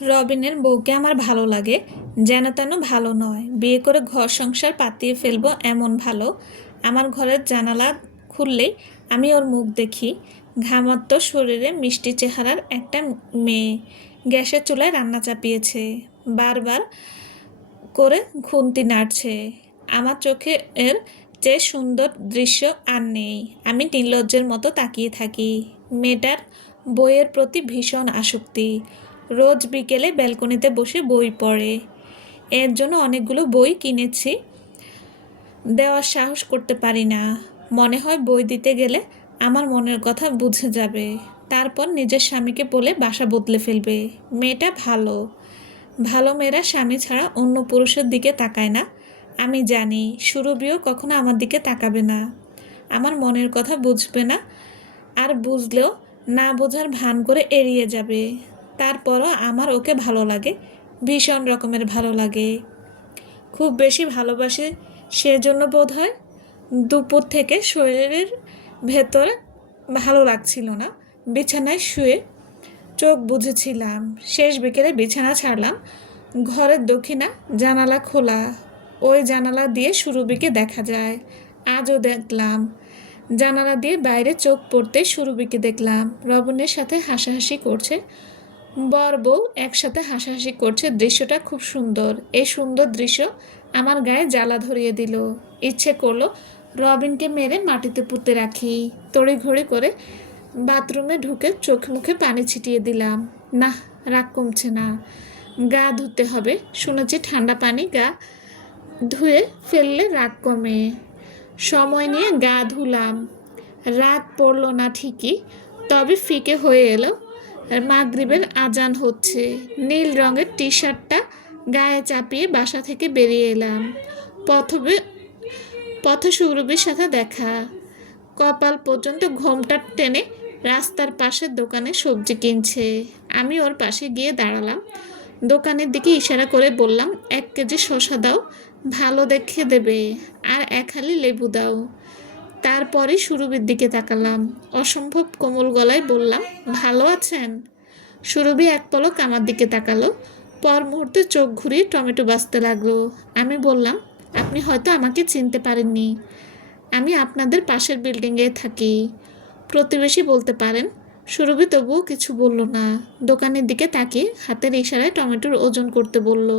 রবিনের বউকে আমার ভালো লাগে, যেন তেন ভালো নয়। বিয়ে করে ঘর সংসার পাতিয়ে ফেলবো এমন ভালো। আমার ঘরের জানালা খুললেই আমি ওর মুখ দেখি। ঘামাত্ম শরীরে মিষ্টি চেহারার একটা মেয়ে গ্যাসের চুলায় রান্না চাপিয়েছে, বারবার করে খুন্তি নাড়ছে। আমার চোখে এর চেয়ে সুন্দর দৃশ্য আর নেই। আমি নির্লজ্জের মতো তাকিয়ে থাকি। মেয়েটার বইয়ের প্রতি ভীষণ আসক্তি। রোজ বিকেলে ব্যালকনিতে বসে বই পড়ে। এর জন্য অনেকগুলো বই কিনেছি, দেওয়ার সাহস করতে পারি না। মনে হয় বই দিতে গেলে আমার মনের কথা বুঝে যাবে, তারপর নিজের স্বামীকে বলে বাসা বদলে ফেলবে। মেয়েটা ভালো। ভালো মেয়েরা স্বামী ছাড়া অন্য পুরুষের দিকে তাকায় না। আমি জানি সুরভিও কখনো আমার দিকে তাকাবে না, আমার মনের কথা বুঝবে না। আর বুঝলেও না বোঝার ভান করে এড়িয়ে যাবে। তারপরও আমার ওকে ভালো লাগে, ভীষণ রকমের ভালো লাগে। খুব বেশি ভালোবাসে সেজন্য বোধ হয় দুপুর থেকে শরীরের ভেতরে ভালো লাগছিল না। বিছানায় শুয়ে চোখ বুঝেছিলাম। শেষ বিকেলে বিছানা ছাড়লাম। ঘরের দক্ষিণা জানালা খোলা, ওই জানালা দিয়ে সুরভিকে দেখা যায়। আজও দেখলাম, জানালা দিয়ে বাইরে চোখ পড়তে সুরভিকে দেখলাম রবনের সাথে হাসাহাসি করছে। বর বউ একসাথে হাসাহাসি করছে, দৃশ্যটা খুব সুন্দর। এই সুন্দর দৃশ্য আমার গায়ে জ্বালা ধরিয়ে দিল। ইচ্ছে করলো রবিনকে মেরে মাটিতে পুঁতে রাখি। তড়িঘড়ি করে বাথরুমে ঢুকে চোখ মুখে পানি ছিটিয়ে দিলাম। না, রাগ কমছে না। গা ধুতে হবে, শুনেছি ঠান্ডা পানি গা ধুয়ে ফেললে রাগ কমে। সময় নিয়ে গা ধুলাম। রাত পড়ল না ঠিকই, তবে ফিকে হয়ে এলো। মাগরিবের আজান হচ্ছে। নীল রঙের টি শার্টটা গায়ে চাপিয়ে বাসা থেকে বেরিয়ে এলাম। পথে সুরভির সাথে দেখা। কপাল পর্যন্ত ঘোমটা টেনে রাস্তার পাশের দোকানে সবজি কিনছে। আমি ওর পাশে গিয়ে দাঁড়ালাম। দোকানের দিকে ইশারা করে বললাম, 1 কেজি শসা দাও, ভালো দেখে দেবে, আর 1 হালি লেবু দাও। তারপরে সুরভির দিকে তাকালাম। অসম্ভব কোমল গলায় বললাম, ভালো আছেন? সুরভি এক পলক আমার দিকে তাকালো, পর মুহূর্তে চোখ ঘুরিয়ে টমেটো বাছতে লাগলো। আমি বললাম, আপনি হয়তো আমাকে চিনতে পারেননি, আমি আপনাদের পাশের বিল্ডিংয়ে থাকি। প্রতিবেশী বলতে পারেন। সুরভি তবুও কিছু বলল না। দোকানের দিকে তাকিয়ে হাতের ইশারায় টমেটোর ওজন করতে বলল।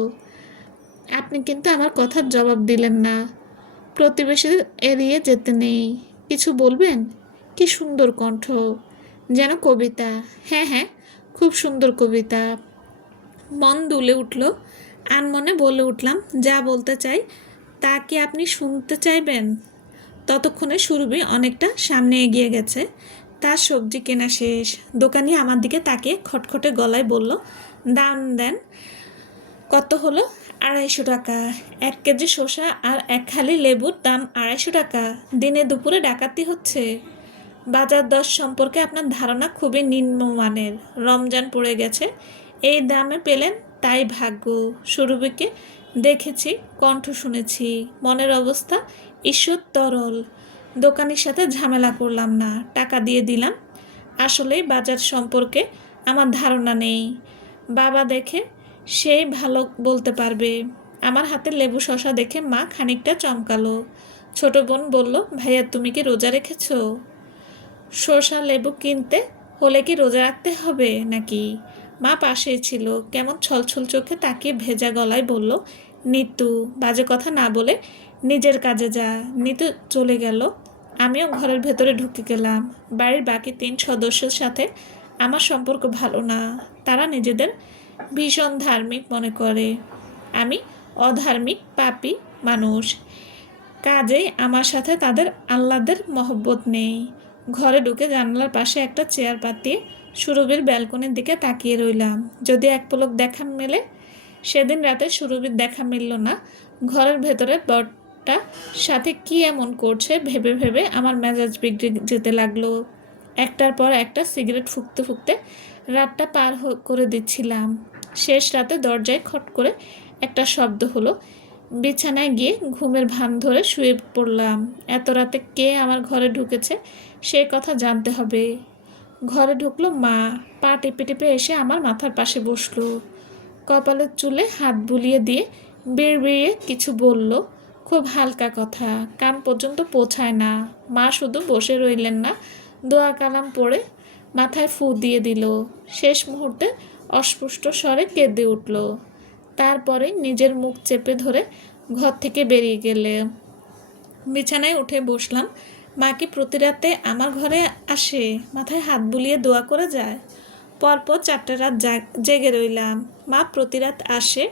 আপনি কিন্তু আমার কথার জবাব দিলেন না। প্রতিবেশীদের এড়িয়ে যেতে নেই। কিছু বলবেন? কি সুন্দর কণ্ঠ, যেন কবিতা। হ্যাঁ হ্যাঁ, খুব সুন্দর কবিতা। মন দুলে উঠল। আনমনে বলে উঠলাম, যা বলতে চাই তা কি আপনি শুনতে চাইবেন? ততক্ষণে সুরভি অনেকটা সামনে এগিয়ে গেছে। তার সবজি কেনা শেষ। দোকানি আমার দিকে তাকিয়ে খটখটে গলায় বলল, দাম দেন। কত হলো? 250 টাকা। 1 কেজি শসা আর 1 হালি লেবুর দাম 250 টাকা? দিনে দুপুরে ডাকাতি হচ্ছে? বাজার দর সম্পর্কে আপনার ধারণা খুবই নিম্নমানের। রমজান পড়ে গেছে, এই দামে পেলেন তাই ভাগ্য। সুরভিকে দেখেছি, কণ্ঠ শুনেছি, মনের অবস্থা ঈশ্বর তরল। দোকানির সাথে ঝামেলা করলাম না, টাকা দিয়ে দিলাম। আসলেই বাজার সম্পর্কে আমার ধারণা নেই। বাবা দেখে সেই ভালো বলতে পারবে। আমার হাতে লেবু শসা দেখে মা খানিকটা চমকালো। ছোট বোন বলল, ভাইয়া তুমি কি রোজা রেখেছো? শসা লেবু কিনতে হলে কি রোজা রাখতে হবে নাকি? মা পাশেই ছিল, কেমন ছলছল চোখে তাকিয়ে ভেজা গলায় বলল, নিতু, বাজে কথা না বলে নিজের কাজে যা। নিতু চলে গেল। আমিও ঘরের ভেতরে ঢুকে গেলাম। বাড়ির বাকি 3 সদস্যের সাথে আমার সম্পর্ক ভালো না। তারা নিজেদের ভীষণ ধার্মিক মনে করে। আমি অধার্মিক পাপী মানুষ। কাজেই আমার সাথে তাদের আহ্লাদের মহব্বত নেই। ঘরে ঢুকে জানালার পাশে একটা চেয়ার পাতিয়ে সুরভির ব্যালকনির দিকে তাকিয়ে রইলাম। যদি এক পলক দেখা মেলে। সেদিন রাতে সুরভির দেখা মিলল না। ঘরের ভেতরে বরটা সাথে কি এমন করছে ভেবে ভেবে আমার মেজাজ বিগড়ে যেতে লাগলো। একটার পর একটা সিগারেট ফুঁকতে ফুঁকতে রাতটা পার করে দিচ্ছিলাম। শেষ রাতে দরজায় খট করে একটা শব্দ হলো। বিছানায় গিয়ে ঘুমের ভান ধরে শুয়ে পড়লাম। এত রাতে কে আমার ঘরে ঢুকেছে সে কথা জানতে হবে। ঘরে ঢুকলো মা। পা টিপে টিপে এসে আমার মাথার পাশে বসলো। কপালের চুলে হাত বুলিয়ে দিয়ে বিড়বিড়িয়ে কিছু বলল, খুব হালকা কথা, কান পর্যন্ত পৌঁছায় না। মা শুধু বসে রইলেন না, দোয়া কালাম পড়ে মাথায় ফু দিয়ে দিল। শেষ মুহূর্তে অস্পষ্ট স্বরে কেঁদে উঠল। তারপরে নিজের মুখ চেপে ধরে ঘর থেকে বেরিয়ে গেলে। বিছানায় উঠে বসলাম। মা কি প্রতি রাতে আমার ঘরে আসে, মাথায় হাত বুলিয়ে দোয়া করে যায়? পরপর 4টা রাত জেগে রইলাম। মা প্রতি রাত আসে,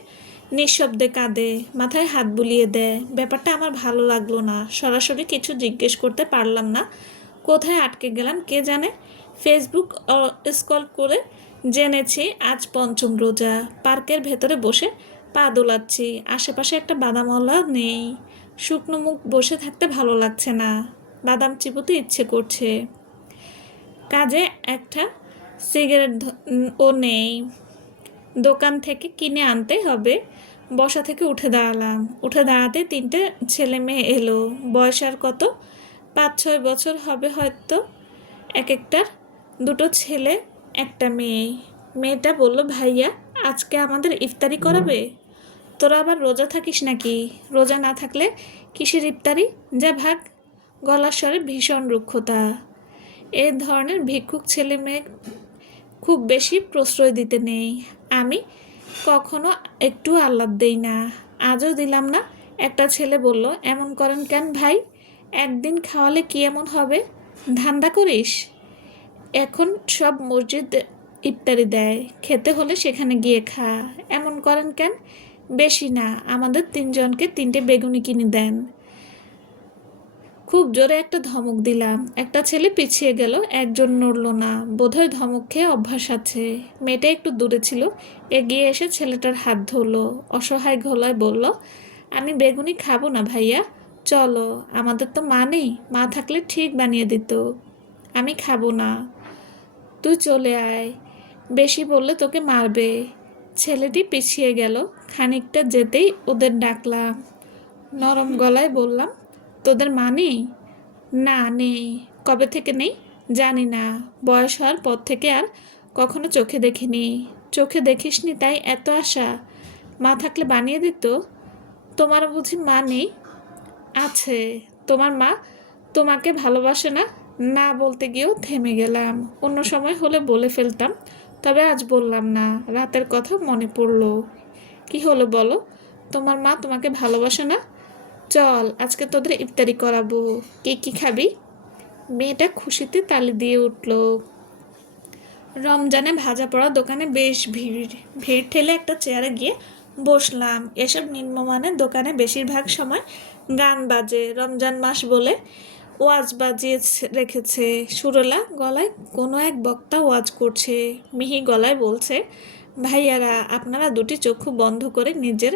নিঃশব্দে কাঁদে, মাথায় হাত বুলিয়ে দেয়। ব্যাপারটা আমার ভালো লাগলো না। সরাসরি কিছু জিজ্ঞেস করতে পারলাম না। কোথায় আটকে গেলাম কে জানে। ফেসবুক স্ক্রল করে জেনেছি আজ পঞ্চম রোজা। পার্কের ভেতরে বসে পা দোলাচ্ছি। আশেপাশে একটা বাদামওয়ালা নেই। শুকনো মুখ বসে থাকতে ভালো লাগছে না। বাদাম চিবোতে ইচ্ছে করছে। কাজে একটা সিগারেট ও নেই। দোকান থেকে কিনে আনতে হবে। বসা থেকে উঠে দাঁড়ালাম। উঠে দাঁড়াতে 3টে ছেলে মেয়ে এলো। বয়স আর কত, 5-6 বছর হবে হয়তো এক একটার। 2টো ছেলে, একটা মেয়ে। মেয়েটা বলল, ভাইয়া আজকে আমাদের ইফতারি করাবে? তোরা আবার রোজা থাকিস নাকি? রোজা না থাকলে কিসের ইফতারি? যা ভাগ। গলার স্বরে ভীষণ রুক্ষতা। এ ধরনের ভিক্ষুক ছেলে মেয়ে খুব বেশি প্রশ্রয় দিতে নেই। আমি কখনো একটু আহ্লাদ দেই না, আজও দিলাম না। একটা ছেলে বলল, এমন করেন কেন ভাই? একদিন খাওয়ালে কি এমন হবে? ধান্দা করিস? এখন সব মসজিদ ইফতারি দেয়, খেতে হলে সেখানে গিয়ে খা। এমন করেন কেন? বেশি না, আমাদের 3জনকে 3টে বেগুনি কিনে দেন। খুব জোরে একটা ধমক দিলাম। একটা ছেলে পিছিয়ে গেল, একজন নড়ল না। বোধহয় ধমক খেয়ে অভ্যাস আছে। মেয়েটা একটু দূরে ছিল, এগিয়ে এসে ছেলেটার হাত ধরল। অসহায় গলায় বলল, আমি বেগুনি খাবো না ভাইয়া, চলো। আমাদের তো মা নেই, মা থাকলে ঠিক বানিয়ে দিত। আমি খাবো না, তুই চলে আয়, বেশি বললে তোকে মারবে। ছেলেটি পিছিয়ে গেল। খানিকটা যেতেই ওদের ডাকলাম। নরম গলায় বললাম, তোদের মা নেই? না নেই। কবে থেকে নেই জানি না, বয়স হওয়ার পর থেকে আর কখনো চোখে দেখিনি। চোখে দেখিসনি তাই এত আশা? মা থাকলে বানিয়ে দিত। তোমার বুঝি মা নেই? আছে। তোমার মা তোমাকে ভালোবাসে না? না বলতে গিয়েও থেমে গেলাম। অন্য সময় হলে বলে ফেলতাম, তবে আজ বললাম না। রাতের কথা মনে পড়ল। কি হলো বলো? তোমার মা তোমাকে ভালোবাসে না? চল আজকে তোদের ইফতারি করাবো। কে কি খাবি? মেয়েটা খুশিতে তালি দিয়ে উঠল। রমজানে ভাজা পড়া দোকানে বেশ ভিড়। ভিড় ঠেলে একটা চেয়ারে গিয়ে বসলাম। এসব নিম্নমানের দোকানে বেশিরভাগ সময় গান বাজে। রমজান মাস বলে ওয়াজ বাজিয়ে রেখেছে। সুরেলা গলায় কোনো এক বক্তা ওয়াজ করছে। মিহি গলায় বলছে, ভাইয়ারা আপনারা 2টি চক্ষু বন্ধ করে নিজের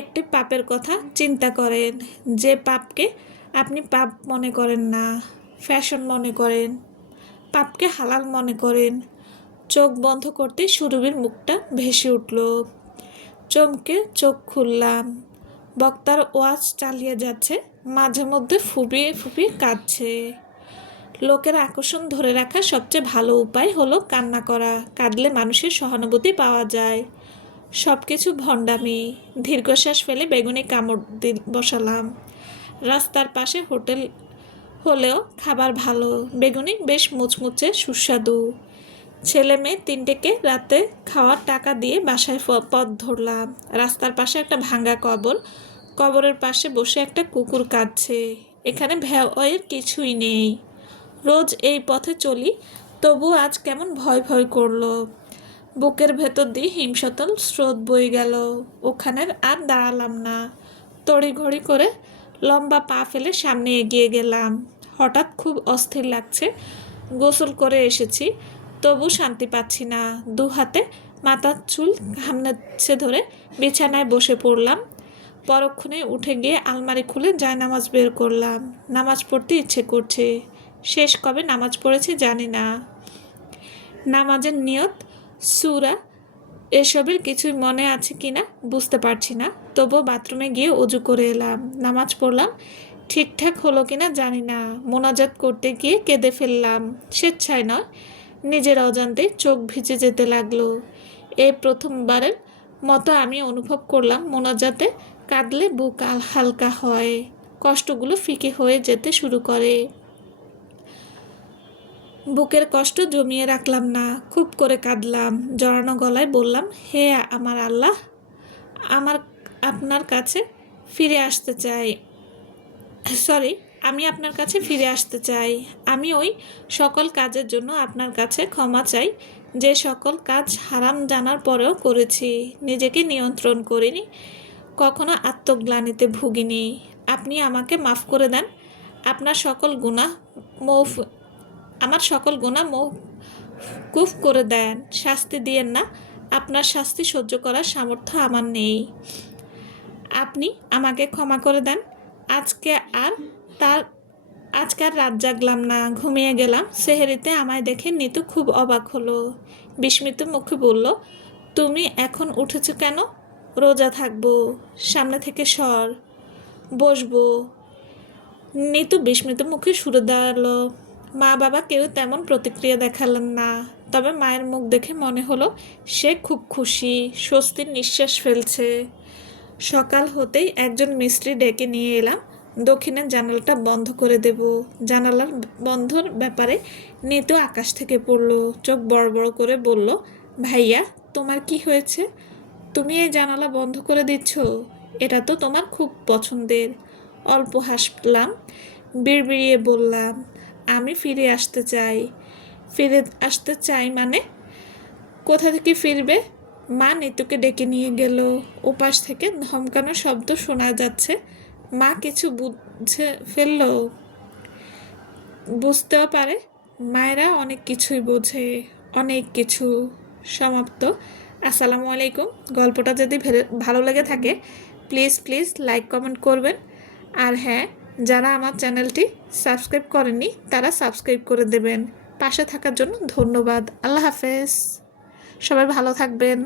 একটি পাপের কথা চিন্তা করেন। যে পাপকে আপনি পাপ মনে করেন না, ফ্যাশন মনে করেন, পাপকে হালাল মনে করেন। চোখ বন্ধ করতে সুরভির মুখটা ভেসে উঠল। চমকে চোখ খুললাম। বক্তার ওয়াজ চালিয়ে যাচ্ছে, মাঝে মধ্যে ফুপিয়ে ফুপিয়ে কাঁদছে। লোকের আকর্ষণ ধরে রাখার সবচেয়ে ভালো উপায় হলো কান্না করা। কাঁদলে মানুষের সহানুভূতি পাওয়া যায়। সব কিছু ভণ্ডামি। দীর্ঘশ্বাস ফেলে বেগুনি কামড় বসালাম। রাস্তার পাশে হোটেল হলেও খাবার ভালো। বেগুনি বেশ মুচমুচে সুস্বাদু। ছেলে মেয়ে 3টেকে রাতে খাওয়ার টাকা দিয়ে বাসায় পথ ধরলাম। রাস্তার পাশে একটা ভাঙা কবর। কবরের পাশে বসে একটা কুকুর কাঁদছে। এখানে ভয়ের কিছুই নেই। রোজ এই পথে চলি, তবু আজ কেমন ভয় ভয় করলো। বুকের ভেতর দিয়ে হিমশীতল স্রোত বয়ে গেল। ওখানের আর দাঁড়ালাম না। তড়িঘড়ি করে লম্বা পা ফেলে সামনে এগিয়ে গেলাম। হঠাৎ খুব অস্থির লাগছে। গোসল করে এসেছি, তবু শান্তি পাচ্ছি না। 2 হাতে মাথার চুল ঘামছে ধরে বিছানায় বসে পড়লাম। পরক্ষণে উঠে গিয়ে আলমারি খুলে জায়নামাজ বের করলাম। নামাজ পড়তে ইচ্ছে করছে। শেষ কবে নামাজ পড়েছি জানি না। নামাজের নিয়ত, সূরা এসবের কিছুই মনে আছে কিনা বুঝতে পারছি না। তবুও বাথরুমে গিয়ে অজু করে এলাম। নামাজ পড়লাম, ঠিকঠাক হলো কিনা জানি না। মোনাজাত করতে গিয়ে কেঁদে ফেললাম। স্বেচ্ছায় নয়, নিজের অজান্তে চোখ ভিজে যেতে লাগলো। এই প্রথমবারের মতো আমি অনুভব করলাম মোনাজাতে কাঁদলে বুক হালকা হয়, কষ্টগুলো ফিকে হয়ে যেতে শুরু করে। বুকের কষ্ট জমিয়ে রাখলাম না, খুব করে কাঁদলাম, জড়ানো গলায় বললাম, হে আমার আল্লাহ, আমার আপনার কাছে ফিরে আসতে চাই সরি আমি আপনার কাছে ফিরে আসতে চাই। আমি ওই সকল কাজের জন্য আপনার কাছে ক্ষমা চাই যে সকল কাজ হারাম জানার পরেও করেছি, নিজেকে নিয়ন্ত্রণ করিনি, কখনো আত্মগ্লানিতে ভুগিনি। আপনি আমাকে মাফ করে দেন। আপনার সকল গুনাহ মৌফ আমার সকল গুনাহ মৌকুফ করে দেন, শাস্তি দিয়েন না। আপনার শাস্তি সহ্য করার সামর্থ্য আমার নেই। আপনি আমাকে ক্ষমা করে দেন। আজকে আর তার আজকে আর রাত জাগলাম না, ঘুমিয়ে গেলাম। সেহেরিতে আমায় দেখে নিতু খুব অবাক হলো, বিস্মিত মুখে বলল, তুমি এখন উঠেছো কেন? রোজা থাকবো, সামনে থেকে সর, বসবো। নিতু বিস্মিত মুখে সরে দাঁড়ালো। মা বাবা কেউ তেমন প্রতিক্রিয়া দেখালেন না, তবে মায়ের মুখ দেখে মনে হলো সে খুব খুশি, স্বস্তির নিঃশ্বাস ফেলছে। সকাল হতেই একজন মিস্ত্রি ডেকে নিয়ে এলাম, দক্ষিণের জানালাটা বন্ধ করে দেব। জানালার বন্ধর ব্যাপারে নিতু আকাশ থেকে পড়ল, চোখ বড় বড় করে বলল, ভাইয়া তোমার কি হয়েছে? তুমি এই জানালা বন্ধ করে দিচ্ছ? এটা তো তোমার খুব পছন্দের। অল্প হাসলাম, বিড়বিড়িয়ে বললাম, আমি ফিরে আসতে চাই। ফিরে আসতে চাই মানে? কোথা থেকে ফিরবে? মা নিতুকে ডেকে নিয়ে গেল। ওপাশ থেকে ধমকানো শব্দ শোনা যাচ্ছে। মা কিছু বুঝে ফেলল, বুঝতেও পারে। মায়েরা অনেক কিছুই বোঝে, অনেক কিছু। সমাপ্ত। আসসালামু আলাইকুম। গল্পটা যদি ভালো লেগে থাকে প্লিজ প্লিজ লাইক কমেন্ট করবেন। আর হ্যাঁ, যারা আমার চ্যানেলটি সাবস্ক্রাইব করেননি তারা সাবস্ক্রাইব করে দেবেন। পাশে থাকার জন্য ধন্যবাদ। আল্লাহ হাফেজ। সবাই ভালো থাকবেন।